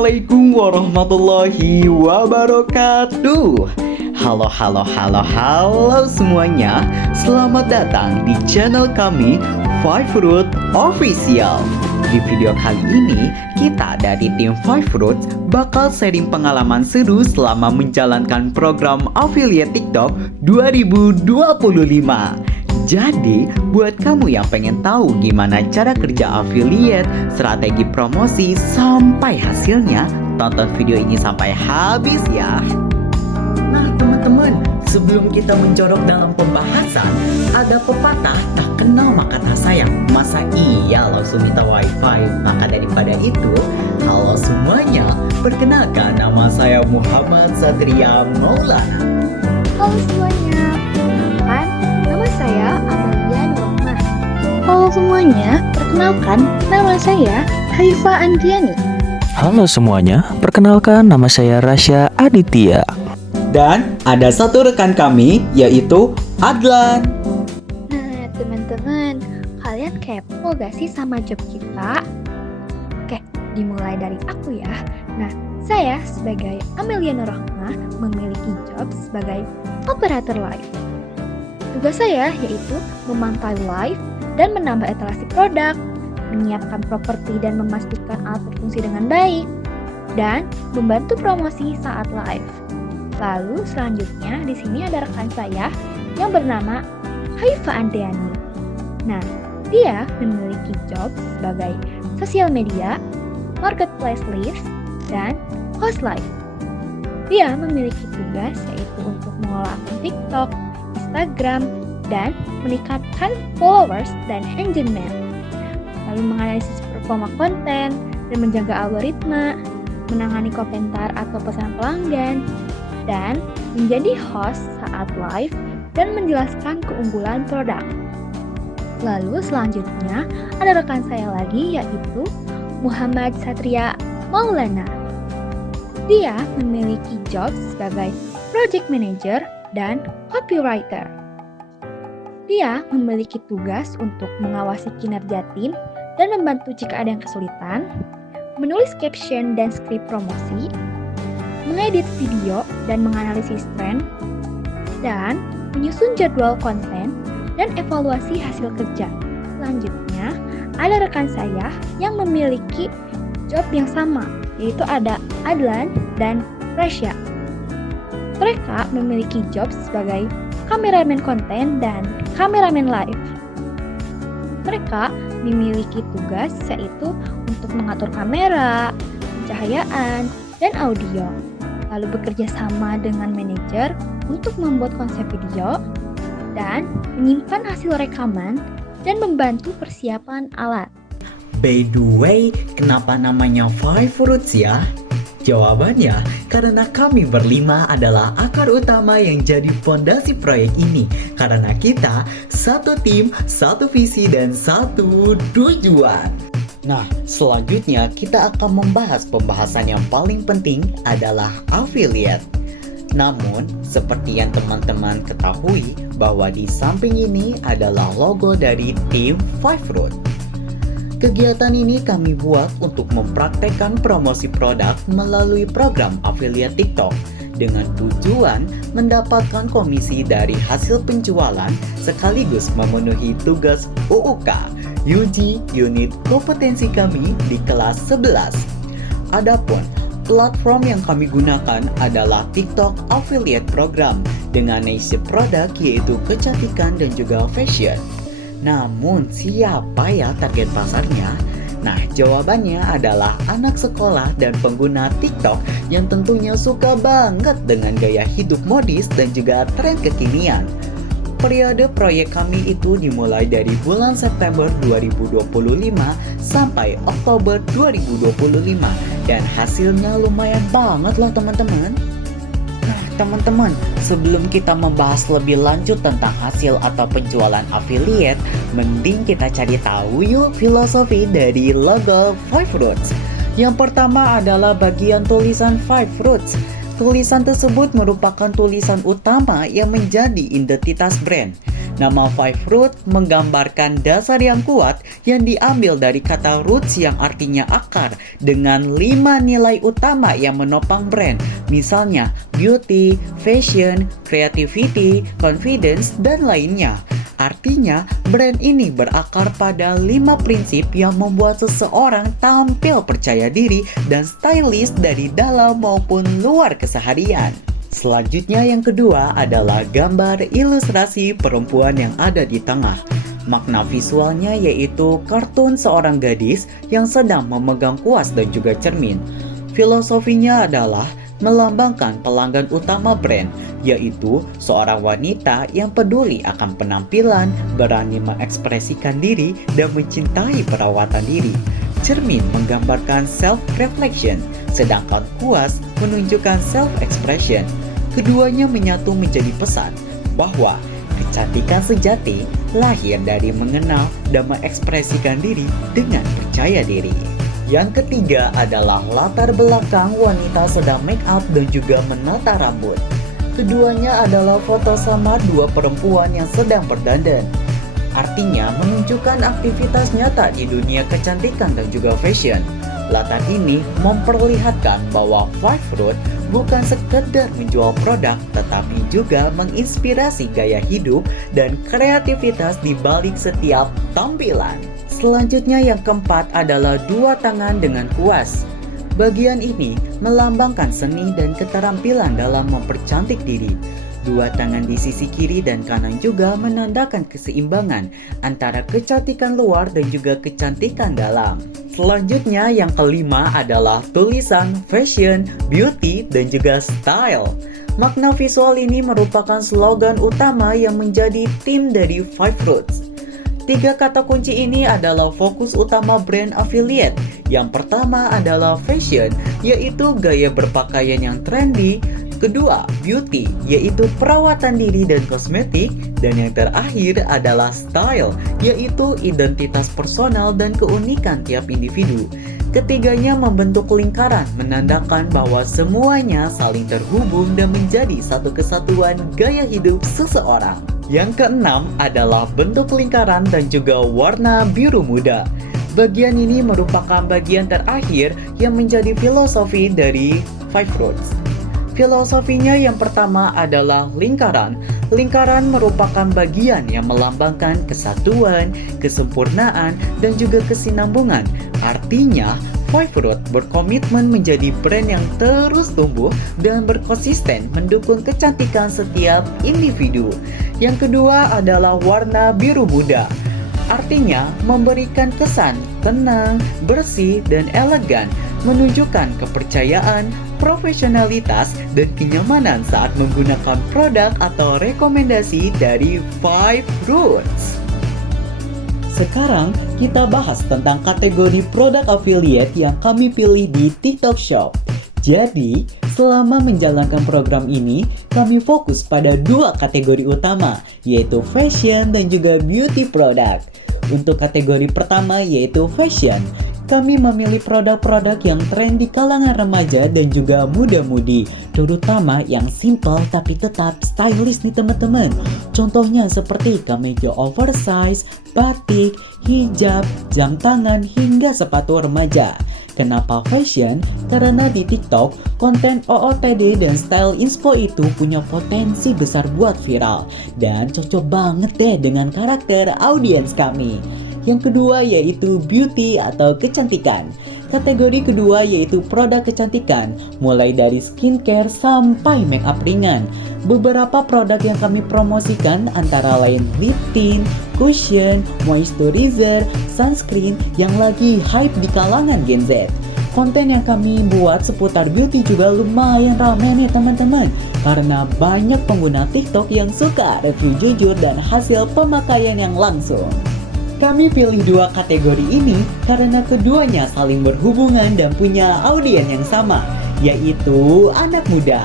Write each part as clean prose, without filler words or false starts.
Assalamualaikum warahmatullahi wabarakatuh. Halo semuanya. Selamat datang di channel kami Five Fruit Official. Di video kali ini, kita dari tim Five Fruit bakal sharing pengalaman seru selama menjalankan program affiliate TikTok 2025. Jadi, buat kamu yang pengen tahu gimana cara kerja affiliate, strategi promosi, sampai hasilnya, tonton video ini sampai habis ya. Nah teman-teman, sebelum kita menjorok dalam pembahasan, ada pepatah tak kenal maka tak sayang. Masa iya langsung minta wifi? Maka daripada itu, halo semuanya, perkenalkan nama saya Muhammad Satria Maulana. Halo semuanya, perkenalkan nama saya Amelia Nurrohmah. Halo semuanya, perkenalkan nama saya Haifa Andriani. Halo semuanya, perkenalkan nama saya Rasya Aditya. Dan ada satu rekan kami, yaitu Adlan. Nah teman-teman, kalian kepo gak sih sama job kita? Oke, dimulai dari aku ya. Nah, saya sebagai Amelia Nurrohmah memiliki job sebagai operator live. Tugas saya yaitu memantau live dan menambah etalasi produk, menyiapkan properti dan memastikan alat berfungsi dengan baik, dan membantu promosi saat live. Lalu selanjutnya di sini ada rekan saya yang bernama Haifa Andriani. Nah, dia memiliki job sebagai sosial media, marketplace list, dan host live. Dia memiliki tugas yaitu untuk mengelola akun TikTok, Instagram, dan meningkatkan followers dan engagement. Lalu menganalisis performa konten dan menjaga algoritma, menangani komentar atau pesan pelanggan, dan menjadi host saat live dan menjelaskan keunggulan produk. Lalu selanjutnya ada rekan saya lagi yaitu Muhammad Satria Maulana. Dia memiliki job sebagai project manager dan copywriter. Dia memiliki tugas untuk mengawasi kinerja tim dan membantu jika ada yang kesulitan, menulis caption dan skrip promosi, mengedit video dan menganalisis tren, dan menyusun jadwal konten dan evaluasi hasil kerja. Selanjutnya, ada rekan saya yang memiliki job yang sama, yaitu ada Adlan dan Rasya. Mereka memiliki job sebagai kameramen konten dan kameramen live. Mereka memiliki tugas yaitu untuk mengatur kamera, pencahayaan, dan audio, lalu bekerja sama dengan manajer untuk membuat konsep video, dan menyimpan hasil rekaman, dan membantu persiapan alat. By the way, kenapa namanya Five Fruits ya? Jawabannya, karena kami berlima adalah akar utama yang jadi fondasi proyek ini. Karena kita satu tim, satu visi, dan satu tujuan. Nah, selanjutnya kita akan membahas pembahasan yang paling penting adalah affiliate. Namun, seperti yang teman-teman ketahui bahwa di samping ini adalah logo dari tim Five Fruit. Kegiatan ini kami buat untuk mempraktekkan promosi produk melalui program affiliate TikTok dengan tujuan mendapatkan komisi dari hasil penjualan sekaligus memenuhi tugas UUK Uji unit kompetensi kami di kelas 11. Adapun platform yang kami gunakan adalah TikTok Affiliate Program dengan niche produk yaitu kecantikan dan juga fashion. Namun siapa ya target pasarnya? Nah, jawabannya adalah anak sekolah dan pengguna TikTok yang tentunya suka banget dengan gaya hidup modis dan juga tren kekinian. Periode proyek kami itu dimulai dari bulan September 2025 sampai Oktober 2025 dan hasilnya lumayan banget loh teman-teman. Nah teman-teman, sebelum kita membahas lebih lanjut tentang hasil atau penjualan affiliate, mending kita cari tahu yuk filosofi dari logo Five Fruits. Yang pertama adalah bagian tulisan Five Fruits. Tulisan tersebut merupakan tulisan utama yang menjadi identitas brand. Nama Five Root menggambarkan dasar yang kuat yang diambil dari kata roots yang artinya akar dengan 5 nilai utama yang menopang brand. Misalnya beauty, fashion, creativity, confidence, dan lainnya. Artinya, brand ini berakar pada 5 prinsip yang membuat seseorang tampil percaya diri dan stylish dari dalam maupun luar keseharian. Selanjutnya yang kedua adalah gambar ilustrasi perempuan yang ada di tengah. Makna visualnya yaitu kartun seorang gadis yang sedang memegang kuas dan juga cermin. Filosofinya adalah melambangkan pelanggan utama brand, yaitu seorang wanita yang peduli akan penampilan, berani mengekspresikan diri, dan mencintai perawatan diri. Cermin menggambarkan self-reflection, sedangkan kuas menunjukkan self-expression. Keduanya menyatu menjadi pesan bahwa kecantikan sejati lahir dari mengenal dan mengekspresikan diri dengan percaya diri. Yang ketiga adalah latar belakang wanita sedang make up dan juga menata rambut. Keduanya adalah foto samar dua perempuan yang sedang berdandan. Artinya menunjukkan aktivitas nyata di dunia kecantikan dan juga fashion. Latar ini memperlihatkan bahwa Five Root bukan sekedar menjual produk, tetapi juga menginspirasi gaya hidup dan kreativitas di balik setiap tampilan. Selanjutnya yang keempat adalah dua tangan dengan kuas. Bagian ini melambangkan seni dan keterampilan dalam mempercantik diri. Dua tangan di sisi kiri dan kanan juga menandakan keseimbangan antara kecantikan luar dan juga kecantikan dalam. Selanjutnya yang kelima adalah tulisan fashion, beauty, dan juga style. Makna visual ini merupakan slogan utama yang menjadi tim dari Five Roots. 3 kata kunci ini adalah fokus utama brand affiliate. Yang pertama adalah fashion, yaitu gaya berpakaian yang trendy. Kedua, beauty, yaitu perawatan diri dan kosmetik. Dan yang terakhir adalah style, yaitu identitas personal dan keunikan tiap individu. Ketiganya membentuk lingkaran, menandakan bahwa semuanya saling terhubung dan menjadi satu kesatuan gaya hidup seseorang. Yang keenam adalah bentuk lingkaran dan juga warna biru muda. Bagian ini merupakan bagian terakhir yang menjadi filosofi dari Five Roots. Filosofinya yang pertama adalah lingkaran. Lingkaran merupakan bagian yang melambangkan kesatuan, kesempurnaan, dan juga kesinambungan. Artinya, Five Root berkomitmen menjadi brand yang terus tumbuh dan berkonsisten mendukung kecantikan setiap individu. Yang kedua adalah warna biru muda. Artinya, memberikan kesan tenang, bersih, dan elegan, menunjukkan kepercayaan, profesionalitas, dan kenyamanan saat menggunakan produk atau rekomendasi dari Five Roots. Sekarang kita bahas tentang kategori produk affiliate yang kami pilih di TikTok Shop. Jadi, selama menjalankan program ini, kami fokus pada 2 kategori utama, yaitu fashion dan juga beauty product. Untuk kategori pertama yaitu fashion, kami memilih produk-produk yang tren di kalangan remaja dan juga muda-mudi, terutama yang simple tapi tetap stylish nih teman-teman. Contohnya seperti kemeja oversize, batik, hijab, jam tangan, hingga sepatu remaja. Kenapa fashion? Karena di TikTok, konten OOTD dan style inspo itu punya potensi besar buat viral dan cocok banget deh dengan karakter audiens kami. Yang kedua yaitu beauty atau kecantikan. Kategori kedua yaitu produk kecantikan, mulai dari skincare sampai make up ringan. Beberapa produk yang kami promosikan antara lain lip tint, cushion, moisturizer, sunscreen yang lagi hype di kalangan Gen Z. Konten yang kami buat seputar beauty juga lumayan ramai nih teman-teman, karena banyak pengguna TikTok yang suka review jujur dan hasil pemakaian yang langsung. Kami pilih 2 kategori ini karena keduanya saling berhubungan dan punya audiens yang sama, yaitu anak muda.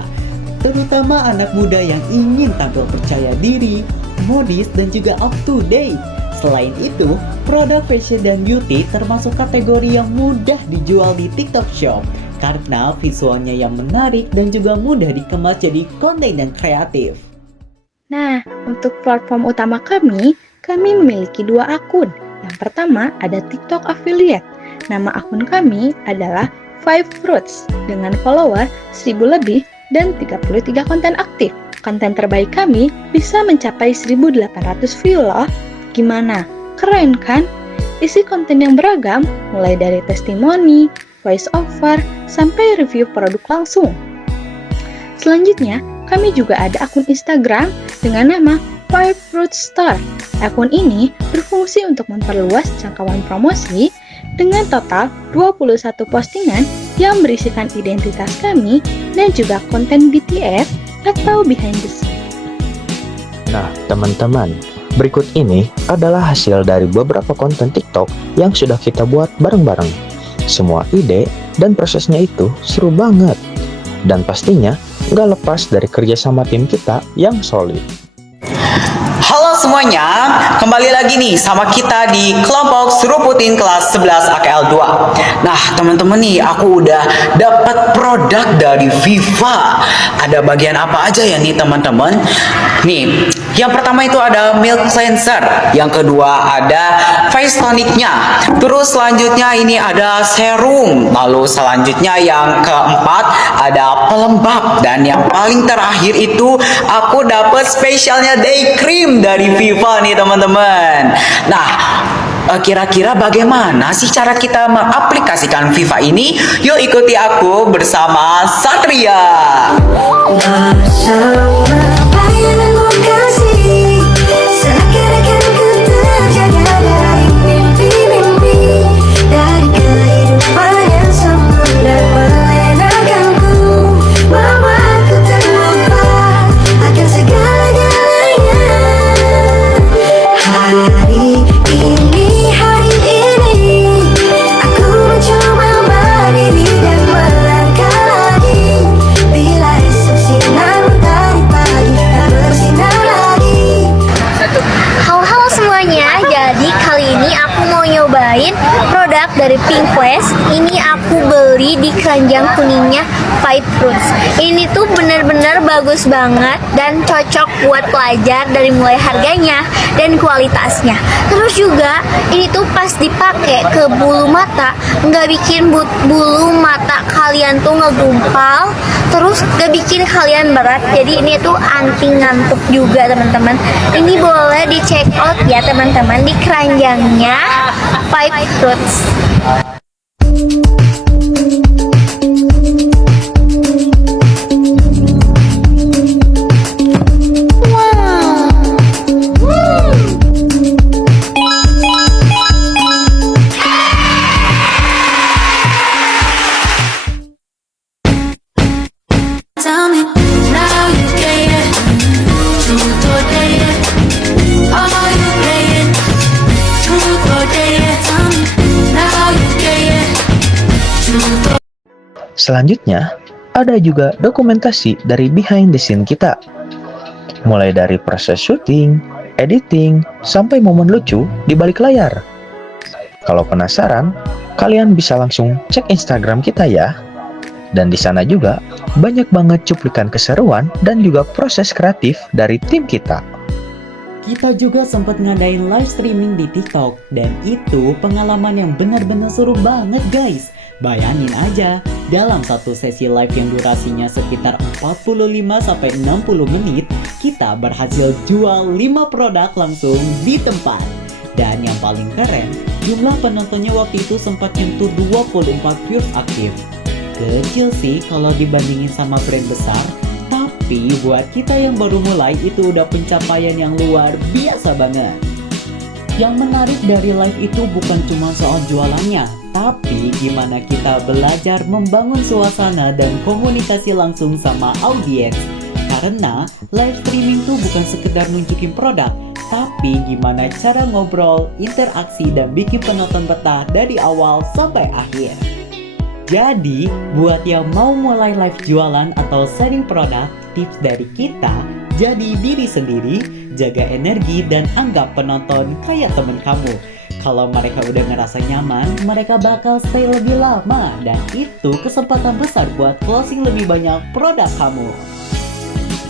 Terutama anak muda yang ingin tampil percaya diri, modis, dan juga up to date. Selain itu, produk fashion dan beauty termasuk kategori yang mudah dijual di TikTok Shop karena visualnya yang menarik dan juga mudah dikemas jadi konten yang kreatif. Nah, untuk platform utama kami memiliki 2 akun. Yang pertama ada TikTok Affiliate. Nama akun kami adalah Five Fruits dengan follower 1000 lebih dan 33 konten aktif. Konten terbaik kami bisa mencapai 1800 view loh. Gimana? Keren kan? Isi konten yang beragam, mulai dari testimoni, voice over, sampai review produk langsung. Selanjutnya, kami juga ada akun Instagram dengan nama Five Fruit Store. Akun ini berfungsi untuk memperluas jangkauan promosi dengan total 21 postingan yang berisikan identitas kami dan juga konten BTS atau behind the scene. Nah, teman-teman, berikut ini adalah hasil dari beberapa konten TikTok yang sudah kita buat bareng-bareng. Semua ide dan prosesnya itu seru banget. Dan pastinya nggak lepas dari kerjasama tim kita yang solid. Halo semuanya, kembali lagi nih sama kita di kelompok Seruputin kelas 11 AKL 2. Nah teman-teman nih, aku udah dapat produk dari Viva. Ada bagian apa aja ya nih teman-teman? Nih, yang pertama itu ada milk cleanser, yang kedua ada face tonicnya, terus selanjutnya ini ada serum, lalu selanjutnya yang keempat ada pelembab, dan yang paling terakhir itu aku dapat spesialnya day cream dari Viva nih teman-teman. Nah, kira-kira bagaimana sih cara kita mengaplikasikan Viva ini? Yuk ikuti aku bersama Satria. Halo semuanya, jadi kali ini aku mau nyobain produk dari Pink Quest. Ini aku beli di keranjang kuningnya Five Fruits. Ini tuh bener-bener bagus banget dan cocok buat pelajar dari mulai harganya dan kualitasnya. Terus juga ini tuh pas dipakai ke bulu mata, nggak bikin bulu mata kalian tuh ngegumpal, terus nggak bikin kalian berat. Jadi ini tuh anti ngantuk juga teman-teman. Ini boleh di check out ya teman-teman di keranjangnya Five Fruits. Tell me now you get it. Truth or dare. Are you playing? Truth or dare. Tell me now you get it. Truth or Selanjutnya, ada juga dokumentasi dari behind the scene kita. Mulai dari proses syuting, editing, sampai momen lucu di balik layar. Kalau penasaran, kalian bisa langsung cek Instagram kita ya. Dan di sana juga banyak banget cuplikan keseruan dan juga proses kreatif dari tim kita. Kita juga sempat ngadain live streaming di TikTok, dan itu pengalaman yang benar-benar seru banget guys. Bayangin aja, dalam satu sesi live yang durasinya sekitar 45-60 menit, kita berhasil jual 5 produk langsung di tempat. Dan yang paling keren, jumlah penontonnya waktu itu sempat menyentuh 24 viewers aktif. Kecil sih kalau dibandingin sama brand besar, tapi buat kita yang baru mulai itu udah pencapaian yang luar biasa banget. Yang menarik dari live itu bukan cuma soal jualannya, tapi gimana kita belajar membangun suasana dan komunikasi langsung sama audiens. Karena live streaming tuh bukan sekedar nunjukin produk, tapi gimana cara ngobrol, interaksi, dan bikin penonton betah dari awal sampai akhir. Jadi, buat yang mau mulai live jualan atau sharing produk, tips dari kita, jadi diri sendiri, jaga energi, dan anggap penonton kayak temen kamu. Kalau mereka udah ngerasa nyaman, mereka bakal stay lebih lama, dan itu kesempatan besar buat closing lebih banyak produk kamu.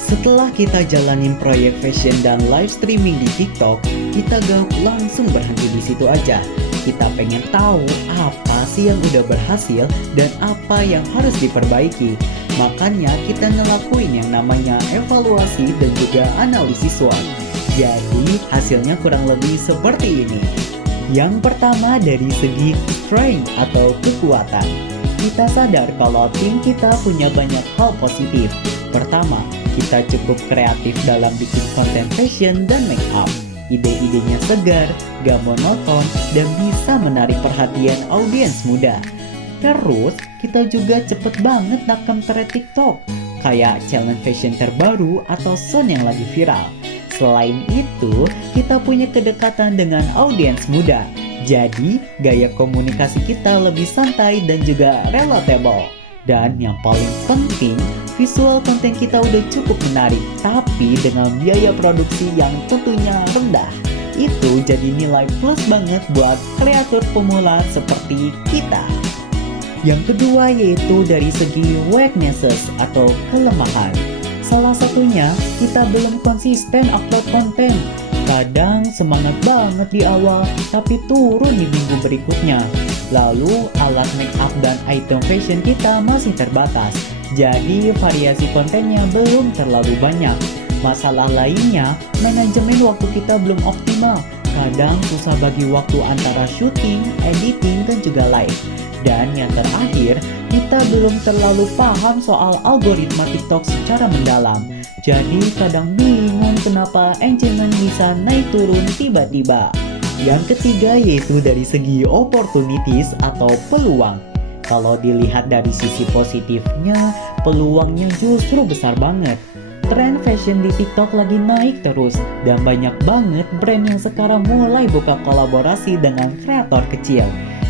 Setelah kita jalanin proyek fashion dan live streaming di TikTok, kita gak langsung berhenti di situ aja. Kita pengen tahu apa sih yang udah berhasil dan apa yang harus diperbaiki. Makanya kita ngelakuin yang namanya evaluasi dan juga analisis SWOT. Jadi hasilnya kurang lebih seperti ini. Yang pertama dari segi strength atau kekuatan. Kita sadar kalau tim kita punya banyak hal positif. Pertama, kita cukup kreatif dalam bikin konten fashion dan make up. Ide-idenya segar, gak monoton, dan bisa menarik perhatian audiens muda. Terus, kita juga cepet banget nakam tren TikTok, kayak challenge fashion terbaru atau sound yang lagi viral. Selain itu, kita punya kedekatan dengan audiens muda. Jadi, gaya komunikasi kita lebih santai dan juga relatable. Dan yang paling penting, visual konten kita udah cukup menarik, tapi dengan biaya produksi yang tentunya rendah. Itu jadi nilai plus banget buat kreator pemula seperti kita. Yang kedua yaitu dari segi weaknesses atau kelemahan. Salah satunya, kita belum konsisten upload konten. Kadang semangat banget di awal, tapi turun di minggu berikutnya. Lalu, alat make up dan item fashion kita masih terbatas. Jadi, variasi kontennya belum terlalu banyak. Masalah lainnya, manajemen waktu kita belum optimal. Kadang susah bagi waktu antara syuting, editing, dan juga live. Dan yang terakhir, kita belum terlalu paham soal algoritma TikTok secara mendalam. Jadi kadang bingung kenapa engagement bisa naik turun tiba-tiba. Yang ketiga yaitu dari segi opportunities atau peluang. Kalau dilihat dari sisi positifnya, peluangnya justru besar banget. Tren fashion di TikTok lagi naik terus, dan banyak banget brand yang sekarang mulai buka kolaborasi dengan kreator kecil.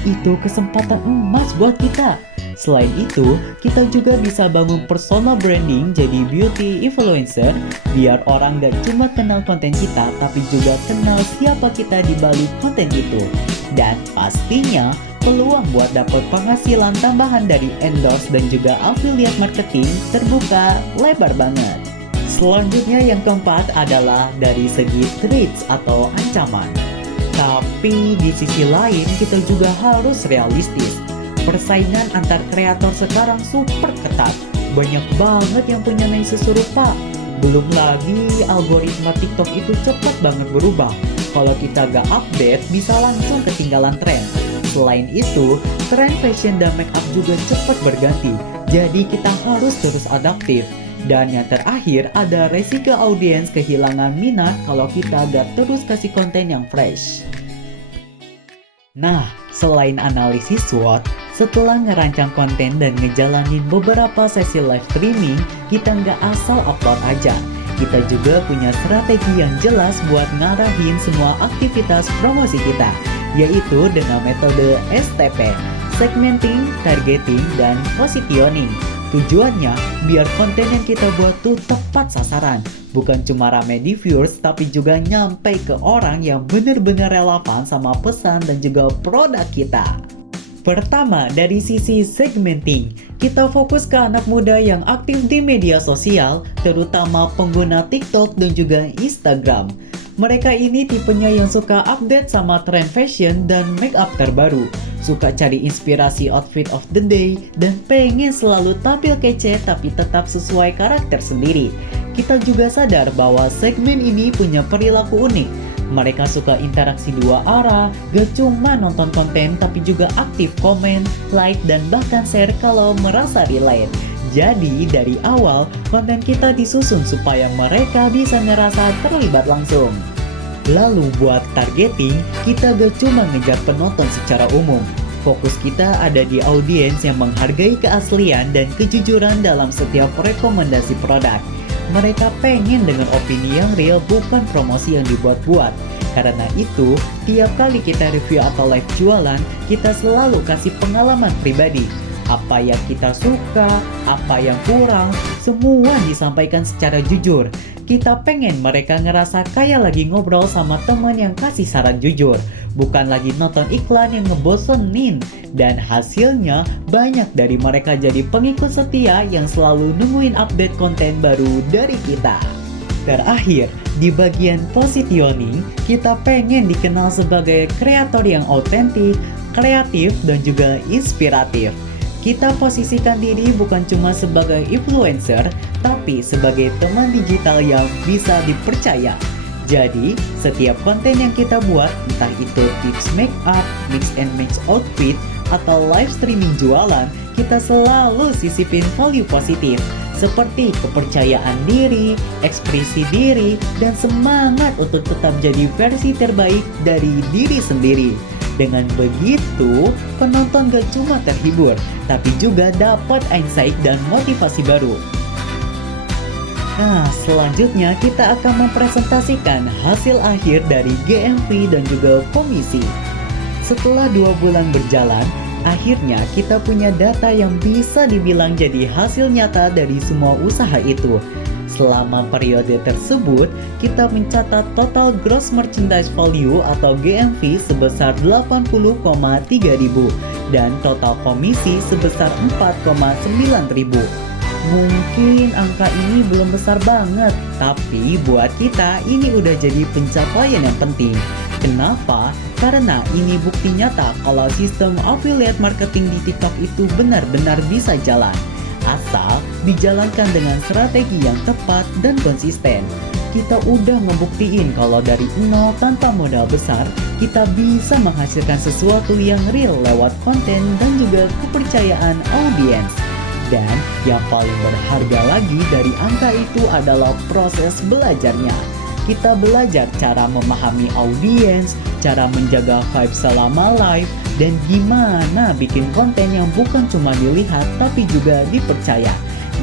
Itu kesempatan emas buat kita. Selain itu, kita juga bisa bangun personal branding jadi beauty influencer, biar orang gak cuma kenal konten kita, tapi juga kenal siapa kita di balik konten itu. Dan pastinya, peluang buat dapat penghasilan tambahan dari endorse dan juga affiliate marketing terbuka lebar banget. Selanjutnya yang keempat adalah dari segi threats atau ancaman. Tapi di sisi lain kita juga harus realistis. Persaingan antar kreator sekarang super ketat. Banyak banget yang punya niche serupa. Belum lagi algoritma TikTok itu cepat banget berubah. Kalau kita gak update bisa langsung ketinggalan tren. Selain itu, tren fashion dan make up juga cepat berganti. Jadi kita harus terus adaptif. Dan yang terakhir ada resiko audiens kehilangan minat kalau kita gak terus kasih konten yang fresh. Nah, selain analisis SWOT, setelah ngerancang konten dan ngejalanin beberapa sesi live streaming, kita nggak asal upload aja. Kita juga punya strategi yang jelas buat ngarahin semua aktivitas promosi kita, yaitu dengan metode STP, segmenting, targeting, dan positioning. Tujuannya, biar konten yang kita buat tuh tepat sasaran. Bukan cuma rame di viewers, tapi juga nyampe ke orang yang bener-bener relevan sama pesan dan juga produk kita. Pertama, dari sisi segmenting, kita fokus ke anak muda yang aktif di media sosial, terutama pengguna TikTok dan juga Instagram. Mereka ini tipenya yang suka update sama tren fashion dan make up terbaru, suka cari inspirasi outfit of the day, dan pengen selalu tampil kece tapi tetap sesuai karakter sendiri. Kita juga sadar bahwa segmen ini punya perilaku unik. Mereka suka interaksi dua arah, gak cuma nonton konten tapi juga aktif komen, like, dan bahkan share kalau merasa relate. Jadi dari awal, konten kita disusun supaya mereka bisa ngerasa terlibat langsung. Lalu buat targeting, kita gak cuma ngejar penonton secara umum. Fokus kita ada di audiens yang menghargai keaslian dan kejujuran dalam setiap rekomendasi produk. Mereka pengen dengan opini yang real, bukan promosi yang dibuat-buat. Karena itu, tiap kali kita review atau live jualan, kita selalu kasih pengalaman pribadi. Apa yang kita suka, apa yang kurang, semua disampaikan secara jujur. Kita pengen mereka ngerasa kayak lagi ngobrol sama teman yang kasih saran jujur, bukan lagi nonton iklan yang ngebosenin. Dan hasilnya banyak dari mereka jadi pengikut setia yang selalu nungguin update konten baru dari kita. Terakhir, di bagian positioning, kita pengen dikenal sebagai kreator yang autentik, kreatif, dan juga inspiratif. Kita posisikan diri bukan cuma sebagai influencer, tapi sebagai teman digital yang bisa dipercaya. Jadi, setiap konten yang kita buat, entah itu tips make up, mix and match outfit, atau live streaming jualan, kita selalu sisipin value positif, seperti kepercayaan diri, ekspresi diri, dan semangat untuk tetap jadi versi terbaik dari diri sendiri. Dengan begitu, penonton gak cuma terhibur, tapi juga dapat insight dan motivasi baru. Nah, selanjutnya kita akan mempresentasikan hasil akhir dari GMV dan juga komisi. Setelah 2 bulan berjalan, akhirnya kita punya data yang bisa dibilang jadi hasil nyata dari semua usaha itu. Selama periode tersebut, kita mencatat total gross merchandise value atau GMV sebesar 80,3 ribu dan total komisi sebesar 4,9 ribu. Mungkin angka ini belum besar banget, tapi buat kita ini udah jadi pencapaian yang penting. Kenapa? Karena ini bukti nyata kalau sistem affiliate marketing di TikTok itu benar-benar bisa jalan. Asal dijalankan dengan strategi yang tepat dan konsisten. Kita udah ngebuktiin kalau dari nol tanpa modal besar, kita bisa menghasilkan sesuatu yang real lewat konten dan juga kepercayaan audiens. Dan yang paling berharga lagi dari angka itu adalah proses belajarnya. Kita belajar cara memahami audiens, cara menjaga vibe selama live, dan gimana bikin konten yang bukan cuma dilihat tapi juga dipercaya.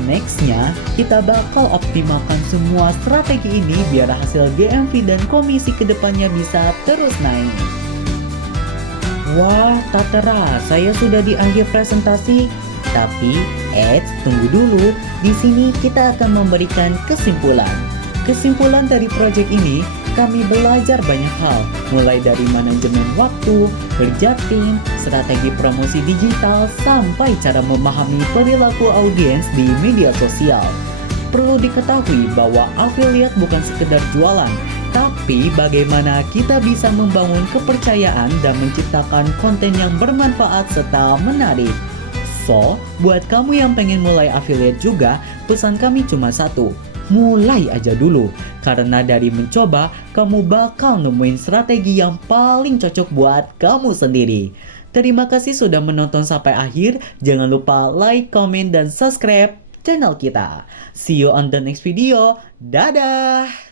Nextnya, kita bakal optimalkan semua strategi ini biar hasil GMV dan komisi kedepannya bisa terus naik. Wah, tak terasa saya sudah di akhir presentasi. Tapi, tunggu dulu. Di sini kita akan memberikan kesimpulan. Kesimpulan dari proyek ini, kami belajar banyak hal, mulai dari manajemen waktu, kerja tim, strategi promosi digital, sampai cara memahami perilaku audiens di media sosial. Perlu diketahui bahwa affiliate bukan sekedar jualan, tapi bagaimana kita bisa membangun kepercayaan dan menciptakan konten yang bermanfaat serta menarik. So, buat kamu yang pengen mulai affiliate juga, pesan kami cuma satu. Mulai aja dulu, karena dari mencoba, kamu bakal nemuin strategi yang paling cocok buat kamu sendiri. Terima kasih sudah menonton sampai akhir. Jangan lupa like, comment, dan subscribe channel kita. See you on the next video. Dadah!